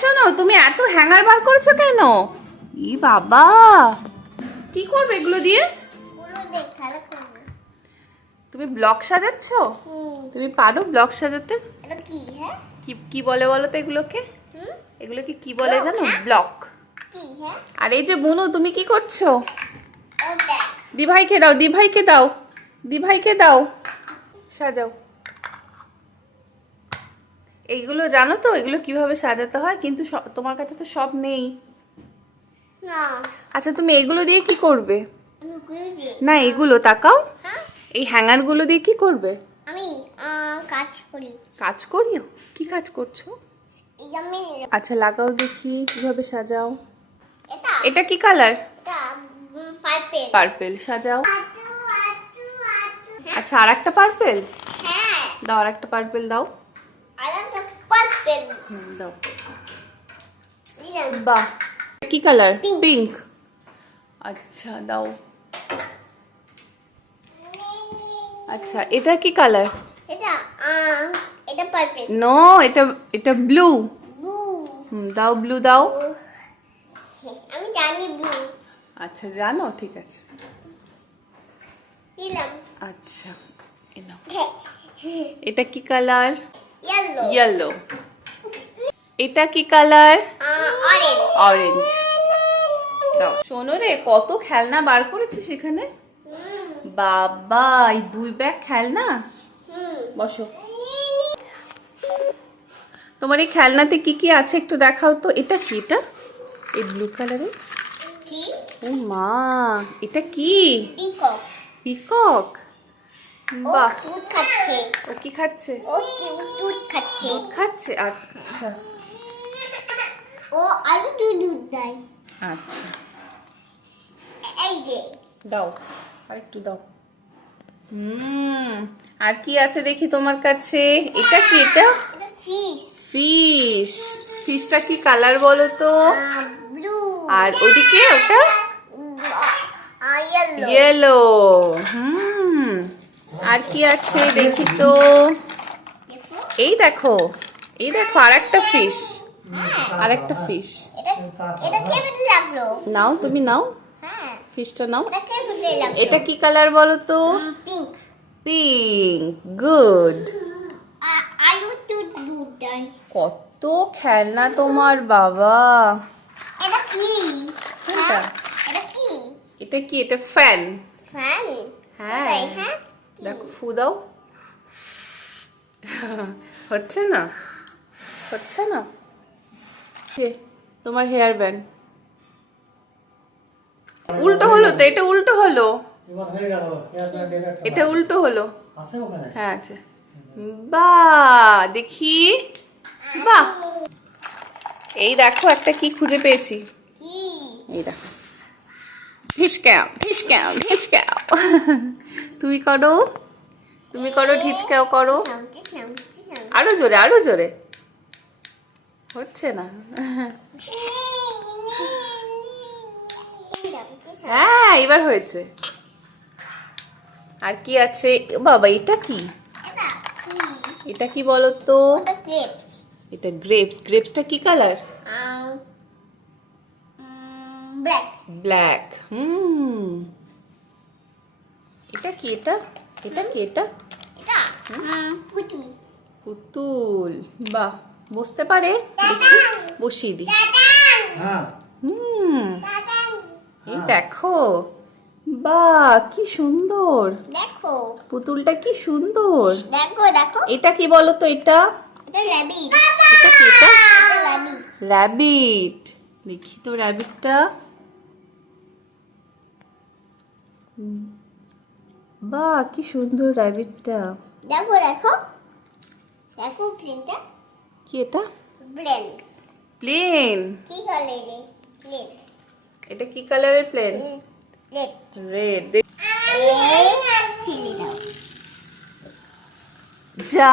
শোনো, তুমি এত হ্যাঙ্গার বার করেছো কেন? ই বাবা, কি করবে এগুলো দিয়ে? তুমি ব্লক সাজাচ্ছ? তুমি পারো ব্লক সাজাতে? কি বলে বলো তো এগুলোকে? এগুলোকে কি বলে জানো? ব্লক। আর এই যে বুনু, তুমি কি করছো? দিভাইকে দাও, দিভাইকে দাও, দিভাইকে দাও, সাজাও। এইগুলো জানো তো এগুলো কিভাবে সাজাতে হয়? কিন্তু তোমার কাছে তো সব নেই। আচ্ছা, তুমি এগুলো দিয়ে কি করবে? না, এগুলো তাকাও, এই হ্যাঙ্গার গুলো দিয়ে কি করবে? আমি কাজ করি। কাজ করিও? কি কাজ করছো? আচ্ছা, লাগাও দেখি কিভাবে সাজাও। এটা কি কালার? পার্পল। পার্পল, সাজাও। আচ্ছা, আর একটা পার্পল দাও, আর একটা পার্পল দাও। দাও। বাহ, কি কালার? পিঙ্ক। আচ্ছা, দাও। আচ্ছা, এটা কি কালার? এটা পার্পল। নো, এটা ব্লু। দাও, ব্লু দাও। আমি জানি ব্লু। আচ্ছা, জানো, ঠিক আছে। দিলাম। আচ্ছা, এই নাও। এটা কি কালার? ইয়েলো। ইয়েলো। এটা কি কালার? অরেঞ্জ। অরেঞ্জ। দাও। শোনো রে, কত খেলনা বার করেছে সেখানে। বাবা, এই 2 ব্যাগ খেলনা। বসো। তোমার এই খেলনাতে কি কি আছে একটু দেখাও তো। এটা কি? এটা এই ব্লু কালারের। ও মা, এটা কি? পিকক। পিকক। বাহ, দুধ খাচ্ছে। ও কি খাচ্ছে? দুধ খাচ্ছে। দুধ খাচ্ছে। আচ্ছা ও আলু দুধ দেয়। আচ্ছা, এই যে দাও, আর একটু দাও। আর কি আছে দেখি তোমার কাছে? এটা কি? এটা ফিশ। ফিশ। ফিশটা কি কালার বলো তো? ব্লু। আর ওদিকে ওটা ইয়েলো। ইয়েলো। আর কি আছে দেখি তো? এই দেখো, এই দেখো, আর একটা ফিশ, আর একটা ফিশ। এটা কেমন লাগলো? নাও, তুমি নাও, হ্যাঁ, ফিশটা নাও। এটা কেমন লাগলো? এটা কি কালার বলো তো? পিঙ্ক। পিঙ্ক। গুড। আলু দুধ দেয়। কত খেলনা তোমার বাবা। এটা কি? কোনটা? এটা কি? এটা কি? এটা ফ্যান। ফ্যান। হ্যাঁ, হ্যাঁ। দেখো, ফু দাও। হচ্ছে না, হচ্ছে না। তোমার হেয়ার ব্যান্ড উল্টো হলো তো, এটা উল্টো হলো, এটা উল্টো হলো। হ্যাঁ, আছে। বাহ, দেখি। বাহ, এই দেখো একটা কি খুঁজে পেয়েছি। কি? এই দেখো, ঢিচক্যাও ঢিচক্যাও ঢিচক্যাও। তুমি করো, তুমি করো, ঢিচক্যাও করো। আরো জোরে, আরো জোরে। হচ্ছে না। হ্যাঁ, এবার হয়েছে। আর কি আছে বাবা? এটা কি? এটা কি বলো তো? এটা গ্রেপস। গ্রেপসটা কি কালার? ব্ল্যাক। ব্ল্যাক। এটা কি? এটা এটা কি? এটা পুতুল। পুতুল। বাহ, বসতে পারে? দেখি, বসিয়ে দি। এই দেখো, বাহ, কি সুন্দর। দেখো, পুতুলটা কি সুন্দর। দেখো, দেখো। এটা কি বলো তো? এটা এটা র্যাবিট। এটা কি? এটা র্যাবিট। র্যাবিট। দেখি তো র্যাবিটটা। বাহ, কি সুন্দর র্যাবিটটা। দেখো, দেখো, দেখো প্লেনটা। কি এটা? প্লেন। প্লেন। কি কালারের প্লেন? এটা কি কালারের প্লেন? রেড। রেড। চিলি দাও। যা